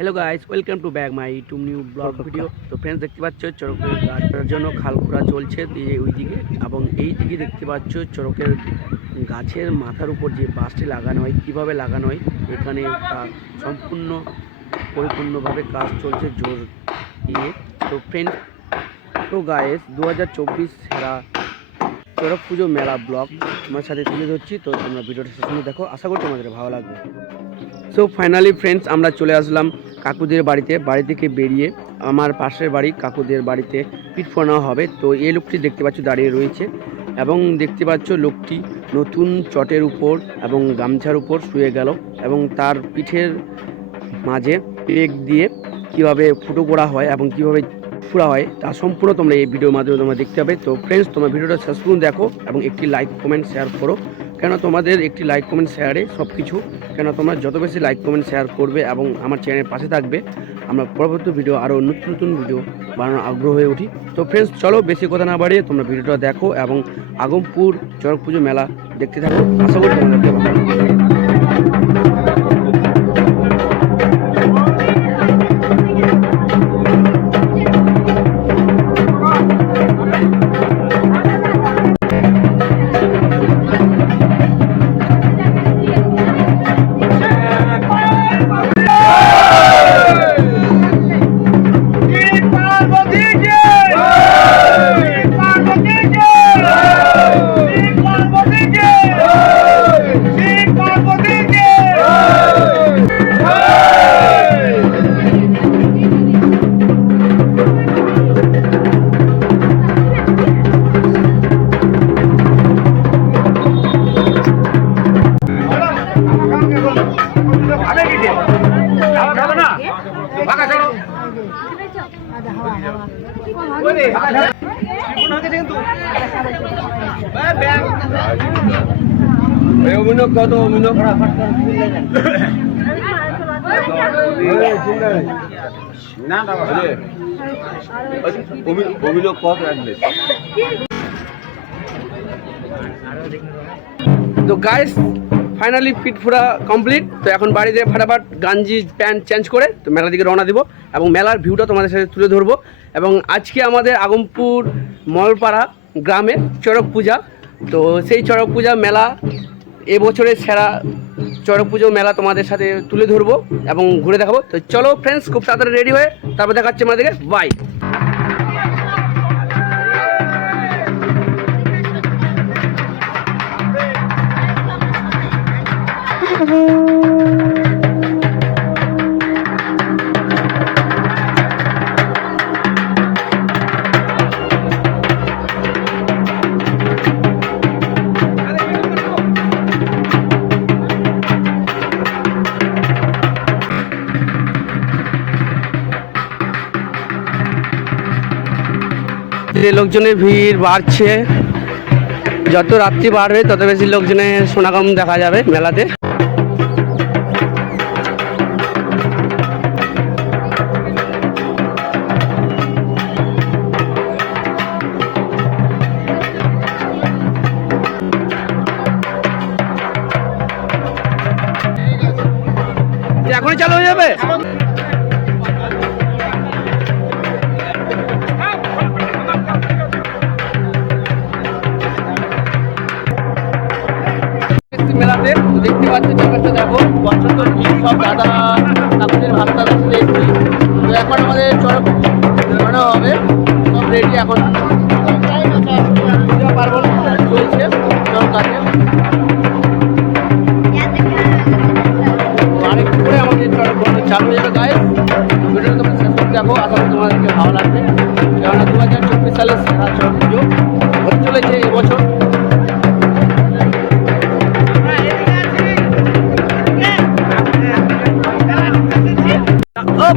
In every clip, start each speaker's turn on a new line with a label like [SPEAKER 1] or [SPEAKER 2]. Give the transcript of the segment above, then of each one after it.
[SPEAKER 1] Hello guys welcome to back my to new blog video তো friends দেখতে পাচ্ছ চড়কের গাছটার জন্য খাল খোঁড়া চলছে দিয়ে ওই দিকে। এবং এই দিকে দেখতে পাচ্ছ চড়কের গাছের মাথার উপর যে বাঁশটি লাগানো হয় কীভাবে লাগানো হয় এখানে তা সম্পূর্ণ পরিপূর্ণভাবে কাজ চলছে জোর দিয়ে। তো ফ্রেন্ড তো গায়েস দু হাজার চব্বিশ সেরা চড়ক পুজো মেলা ব্লগ তোমার সাথে তুলে ধরছি। তো তোমরা ভিডিওটা শেষ দেখো আশা করি তোমাদের ভালো লাগবে। সো ফাইনালি ফ্রেন্ডস আমরা চলে আসলাম কাকুদের বাড়িতে, বাড়ি থেকে বেরিয়ে আমার পাশের বাড়ি কাকুদের বাড়িতে পিঠ ফোনা হবে। তো এই লোকটি দেখতে পাচ্ছ দাঁড়িয়ে রয়েছে এবং দেখতে পাচ্ছ লোকটি নতুন চটের উপর এবং গামছার উপর শুয়ে গেল এবং তার পিঠের মাঝে পেক দিয়ে কীভাবে ফুটো করা হয় এবং কীভাবে ফুরা হয় তা সম্পূর্ণ তোমরা এই ভিডিওর মাধ্যমে তোমরা দেখতে পাবে। তো ফ্রেন্ডস তোমরা ভিডিওটা শেষ পর্যন্ত দেখো এবং একটি লাইক কমেন্ট শেয়ার করো। কেন তোমাদের একটি লাইক কমেন্ট শেয়ারে সব কিছু কেন তোমরা যত বেশি লাইক কমেন্ট শেয়ার করবে এবং আমার চ্যানেলের পাশে থাকবে, আমরা পরবর্তী ভিডিও আরও নতুন নতুন ভিডিও বানানোর আগ্রহ হয়ে উঠি। তো ফ্রেন্ডস চলো বেশি কথা না বাড়িয়ে তোমরা ভিডিওটা দেখো এবং আগমপুর চড়ক পুজো মেলা দেখতে থাকো। আশা করি তোমাদেরকে
[SPEAKER 2] খাবে কি দিয়ে? খাওয়া না?
[SPEAKER 1] অভিনয় কত
[SPEAKER 3] কত রাখবে
[SPEAKER 1] তো গাইস ফাইনালি পিট ফোড়া কমপ্লিট তো এখন বাড়িতে ফাটাফাট গাঞ্জি প্যান্ট চেঞ্জ করে, তো মেলার দিকে রওনা দিব এবং মেলার ভিউটা তোমাদের সাথে তুলে ধরবো। এবং আজকে আমাদের আগমপুর মলপাড়া গ্রামে চড়ক পূজা। তো সেই চড়ক পূজা মেলা এবছরের সেরা চড়ক পুজো মেলা তোমাদের সাথে তুলে ধরবো এবং ঘুরে দেখাবো। তো চলো ফ্রেন্ডস খুব তাড়াতাড়ি রেডি হয়ে তারপর দেখাচ্ছে আমাদেরকে। বাই যে লোকজনের ভিড় বাড়ছে যত রাত্রি বাড়বে তত বেশি লোকজনের সমাগম দেখা যাবে মেলাতে। দেখতে দেখো প্রচণ্ড ভিড় সব দাদা কাকুদের ভাস্তা কাছে এসেছি তো এখন আমাদের চড়ক বানানো হবে। সব রেডি এখন। পার্বণ চলছে চড়ক কাছে আরেকটু করে আমাদের চড়ক বানানো চালু হয়ে যাবে গায়ে দেখো, আশা করি তোমাদেরকে ভালো লাগবে। কেননা দু হাজার চব্বিশ সালের সেরা চড়ক পুজো।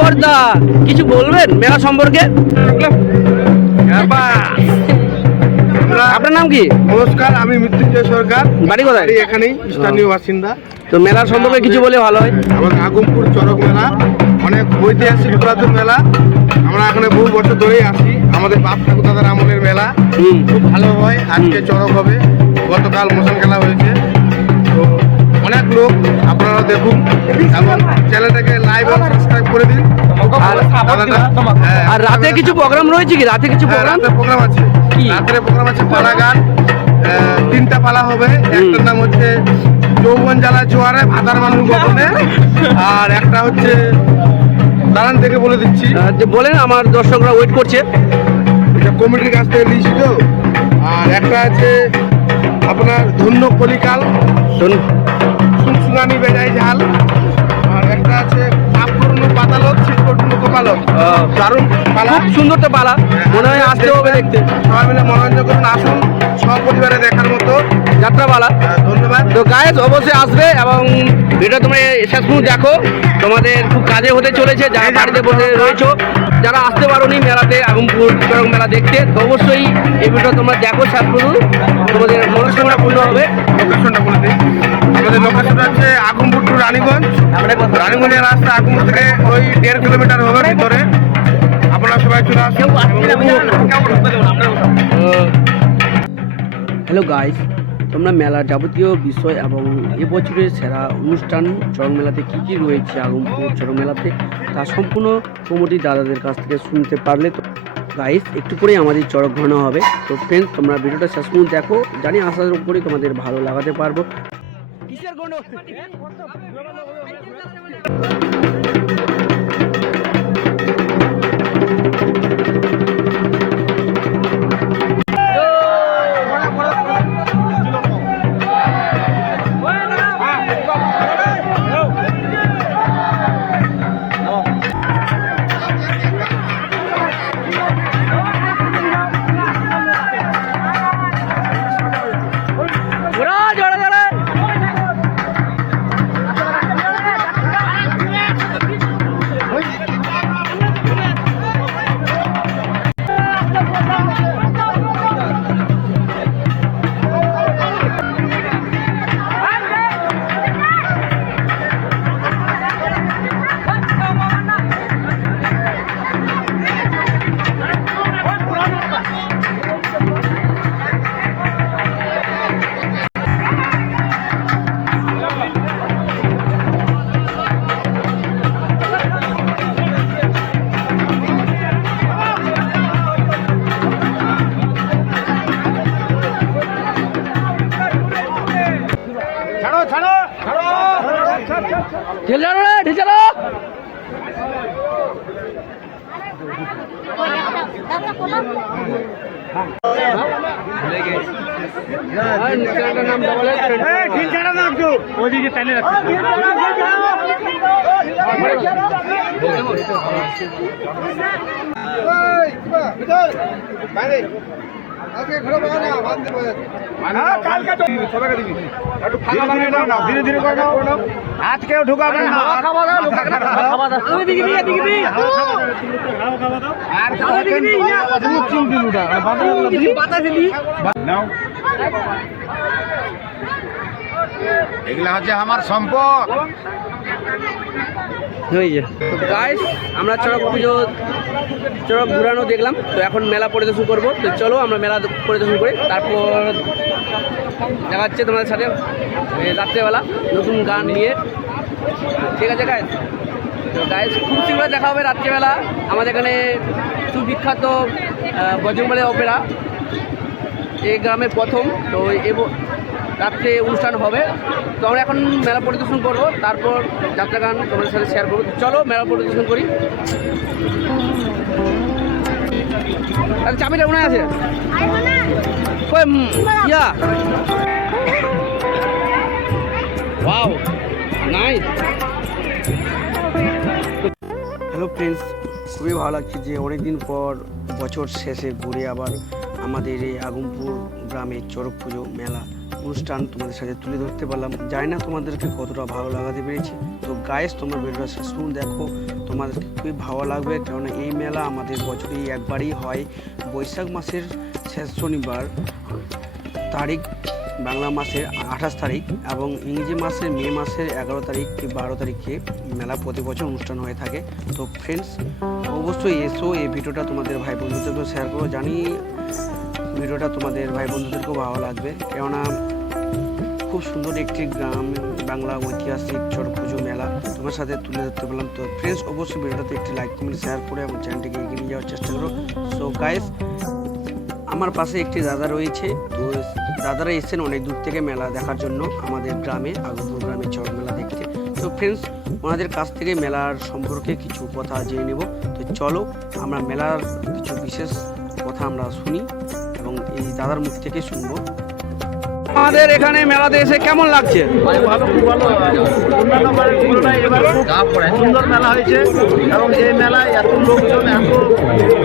[SPEAKER 1] বর্দা কিছু বলবেন মেলা সম্পর্কে? আপনার নাম কি?
[SPEAKER 2] নমস্কার আমি মৃত্যুঞ্জয় সরকার।
[SPEAKER 1] বাড়ি কোথায়?
[SPEAKER 2] এখানেই স্থানীয় বাসিন্দা।
[SPEAKER 1] তো মেলার সম্পর্কে কিছু বলে ভালো হয়।
[SPEAKER 2] আমাদের আগমপুর চড়ক মেলা অনেক ঐতিহাসিক পুরাতন মেলা। আমরা এখানে বহু বছর ধরেই আসি আমাদের বাপ ঠাকুর দাদার আমলের মেলা।
[SPEAKER 1] হুম।
[SPEAKER 2] খুব ভালো হয় আজকে চড়ক হবে। গতকাল মোশন খেলা হয়েছে। অনেক লোক আপনারা দেখুন এবং চ্যানেলটাকে লাইভ সাবস্ক্রাইব করে দিন।
[SPEAKER 1] আর
[SPEAKER 2] হ্যাঁ,
[SPEAKER 1] রাতে কিছু প্রোগ্রাম রয়েছে কি? রাতে কিছু
[SPEAKER 2] হ্যাঁ,
[SPEAKER 1] প্রোগ্রাম
[SPEAKER 2] প্রোগ্রাম আছে।
[SPEAKER 1] কি?
[SPEAKER 2] রাত্রে প্রোগ্রাম আছে পালা গান তিনটা পালা হবে। একটার নাম হচ্ছে যৌবন জ্বালা জোয়ারে ভাতার মানুষ গোপনে আর একটা হচ্ছে দাঁড়ান থেকে বলে দিচ্ছি।
[SPEAKER 1] যে বলেন আমার দর্শকরা ওয়েট করছে।
[SPEAKER 2] এটা কমিটির কাছ থেকে নিয়েছি তো। আর একটা আছে আপনার ধন্য কলিকাল।
[SPEAKER 1] শুনুন
[SPEAKER 2] সুনসুনানি বেজাই ঝাল। আর একটা আছে আপূর্ণ পাতালক শীতকর্ণ কপালক দারুণ। পালা।
[SPEAKER 1] খুব সুন্দর তো পালা। মনে হয় আসতে হবে দেখতে।
[SPEAKER 2] সবাই মিলে মনোরঞ্জন করুন আসুন সপরিবারে দেখার মতো।
[SPEAKER 1] যাত্রাপালা।
[SPEAKER 2] ধন্যবাদ।
[SPEAKER 1] তো গায়েস অবশ্যই আসবে এবং ভিডিও তোমরা শেষ পর্যন্ত দেখো। তোমাদের খুব কাজে হতে চলেছে যারা বাড়িতে বসে রয়েছো যারা আসতে পারোনি মেলাতে আগমপুর চরক মেলা দেখতে তো অবশ্যই এই ভিডিও তোমরা দেখো শেষ পর্যন্ত। তোমাদের মনস্কামনা পূর্ণ হবে।
[SPEAKER 2] লোকেশনটা বলে আগমপুর টু রানীগঞ্জ। রানীগঞ্জের রাস্তা আগমপুর থেকে ওই দেড় কিলোমিটার হবে ভিতরে। আপনারা সবাই চলে আসুন।
[SPEAKER 1] হ্যালো গাইস তোমরা মেলার যাবতীয় বিষয় এবং এবছরের সেরা অনুষ্ঠান চরক মেলাতে কী কী রয়েছে আগমপুর চরক মেলাতে তা সম্পূর্ণ কমিটি দাদাদের কাছ থেকে শুনতে পারলে তো গাইস একটু করেই আমাদের চড়ক ঘোরানো হবে। তো ফ্রেন্ডস তোমরা ভিডিওটা শেষ পর্যন্ত দেখো। জানি আশার উপরেই তোমাদের ভালো লাগাতে পারব। ಸೇರ್ಕೊಂಡು আর নিচেরটার নাম বলে
[SPEAKER 2] ধীরে ধীরে নাও আজকেও ঢুকাবে না এগুলা হচ্ছে আমার সম্পদ।
[SPEAKER 1] গাইস আমরা চড়ক পুজো, চড়ক ঘুরানো দেখলাম। তো এখন মেলা পরিদর্শন করব। তো চলো আমরা মেলা পরিদর্শন করি। তারপর দেখা যাচ্ছে তোমাদের সাথে রাত্রেবেলা নতুন গান নিয়ে। ঠিক আছে গাইস তো গাইস খুব শীঘ্র দেখা হবে রাত্রেবেলা আমাদের এখানে সুবিখ্যাত বজরংবলী অপেরা। এই গ্রামের প্রথম। তো এব- রাত্রে অনুষ্ঠান হবে। তো আমরা এখন মেলা পরিদর্শন করব, তারপর যাত্রা গান তোমাদের সাথে শেয়ার করব। চলো মেলা পরিদর্শন করি। চাবিটা মনে আছে? ইয়া। হ্যালো ফ্রেন্ডস খুবই ভালো লাগছে যে অনেকদিন পর বছর শেষে ঘুরে আবার আমাদের এই আগমপুর গ্রামে চড়ক পুজো মেলা অনুষ্ঠান তোমাদের সাথে তুলে ধরতে পারলাম। জানি না তোমাদেরকে কতটা ভালো লাগাতে পেরেছি। তো গায়েস তোমরা ভিডিওটা শেষ পর্যন্ত দেখো, তোমাদেরকে খুবই ভালো লাগবে কারণ এই মেলা আমাদের বছরেই একবারই হয়। বৈশাখ মাসের শেষ শনিবার, তারিখ বাংলা মাসের আঠাশ তারিখ এবং ইংরেজি মাসের মে মাসের এগারো তারিখ কি বারো তারিখে মেলা প্রতি বছর অনুষ্ঠান হয়ে থাকে। তো ফ্রেন্ডস অবশ্যই এসো, এই ভিডিওটা তোমাদের ভাই বন্ধুদেরকেও শেয়ার করো। জানি ভিডিওটা তোমাদের ভাই বন্ধুদেরকেও ভালো লাগবে। কেননা খুব সুন্দর একটি গ্রাম বাংলা ঐতিহাসিক চড়ক পুজো মেলা। তোমার সাথে তুলে ধরতে পারলাম। তো ফ্রেন্ডস অবশ্যই ভিডিওটাতে একটি লাইক কমেন্ট শেয়ার করে আমার চ্যানেলটিকে এগিয়ে নিয়ে যাওয়ার চেষ্টা করো। সো গাইস আমার পাশে একটি দাদা রয়েছে। তো দাদারা এসেছেন অনেক দূর থেকে মেলা দেখার জন্য আমাদের গ্রামে আগরপুর গ্রামে চড়ক মেলা দেখতে। তো ফ্রেন্ডস ওনাদের কাছ থেকে মেলার সম্পর্কে কিছু কথা জেনে নেব। তো চলো, আমরা মেলার কিছু বিশেষ কথা আমরা শুনি। এবং এই দাদার মুখ থেকে শুনব। আমাদের এখানে মেলাতে এসে কেমন লাগছে?
[SPEAKER 3] ভালো খুব ভালো। অন্যান্য বারের তুলনায় এবার খুব সুন্দর মেলা হয়েছে এবং এই মেলায় এত লোকজন এত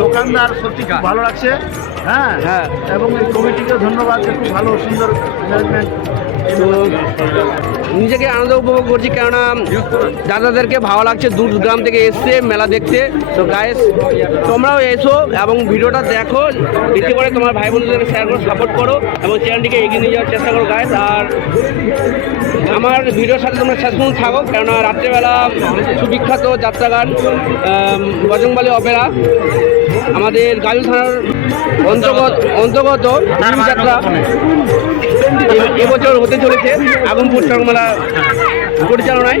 [SPEAKER 3] দোকানদার সত্যি ভালো লাগছে। হ্যাঁ
[SPEAKER 1] হ্যাঁ।
[SPEAKER 3] এবং এই কমিটিকে ধন্যবাদ খুব ভালো সুন্দর
[SPEAKER 1] নিজেকে আনন্দ উপভোগ করছি কেননা দাদাদেরকে ভালো লাগছে দূর গ্রাম থেকে এসছে মেলা দেখতে তো গায়েস তোমরাও এসো এবং ভিডিওটা দেখো। এতে করে তোমার ভাই বোনদেরকে শেয়ার করো সাপোর্ট করো এবং চ্যানেলটিকে এগিয়ে নিয়ে যাওয়ার চেষ্টা করো গায়েস আর আমার ভিডিওর সাথে তোমরা শেষ পর্যন্ত থাকো কেননা রাত্রেবেলা সুবিখ্যাত যাত্রাগান আম, বজরংবলী অপেরা। আমাদের গাজল থানার অন্তর্গত অন্তর্গত যাত্রা এবছর হতে চলেছে আগমপুর চরমেলা পরিচালনায়।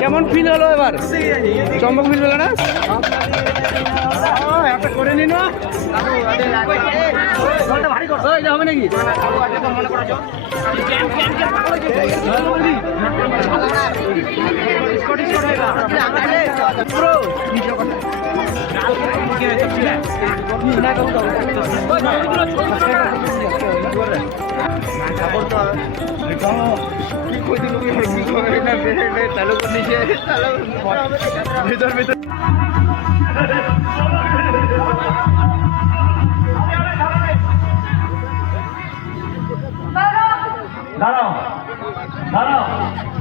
[SPEAKER 1] কেমন ফিল হলো এবার? চম্পক ফিল হলো না?
[SPEAKER 3] একটা করে নিন।
[SPEAKER 1] ওই, এটা হবে নাকি?
[SPEAKER 3] ચાલુ કરી છે ચાલો ભીતર ભીતર দাঁড়াও দাঁড়াও